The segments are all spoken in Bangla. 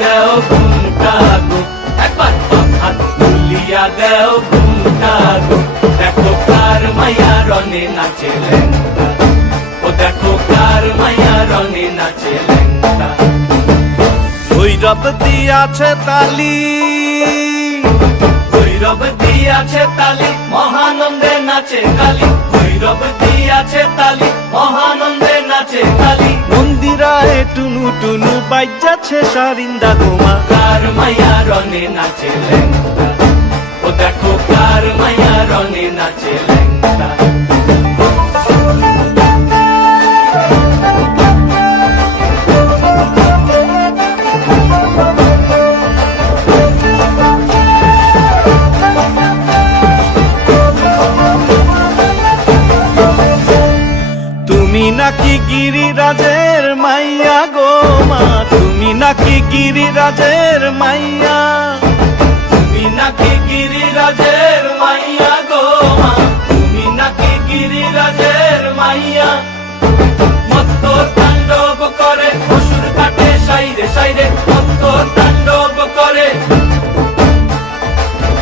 দেও ঘুমটা গো, একবার হাত তুলিয়া দেও ঘুমটা গো। দেখো কার মাইয়া রনে নাচে ল্যাংটা, ও দেখো কার মাইয়া রনে নাচে ল্যাংটা। ভৈরব দিয়াছে তালি, ভৈরব দিয়াছে তালি, মহানন্দে নাচে কালী। ভৈরব দিয়াছে তালি, মহানন্দে নাচে কালী। মন্দিরায় টুনু টুনু বাইজাছে সারিন্দা গোমা। কার মাইয়া রনে নাচে ল্যাংটা, ও দেখো কার মাইয়া রনে নাচে ল্যাংটা। তুমি নাকি গিরিরাজের মাইয়া গো মা, তুমি নাকি গিরিরাজের মাইয়া। তুমি নাকি গিরিরাজের মাইয়া গো মা, তুমি নাকি গিরিরাজের মাইয়া। মত্ত তাণ্ডব করে অসুর কাটে সাইরে সাইরে, মত্ত তাণ্ডব করে,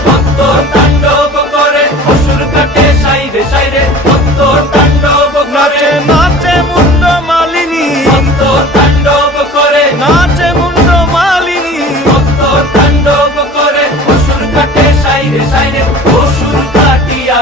মত্ত তাণ্ডব করে অসুর কাটে সাইরে সাইরে, মত্ত তাণ্ডব করে। নাচে নাচে মুন্ড মালিনী, মত্ত তাণ্ডব করে, নাচে মুন্ড মালিনী। মত্ত তাণ্ডব করে অসুর কাটে সাইরে সাইরে, অসুর কাটিয়া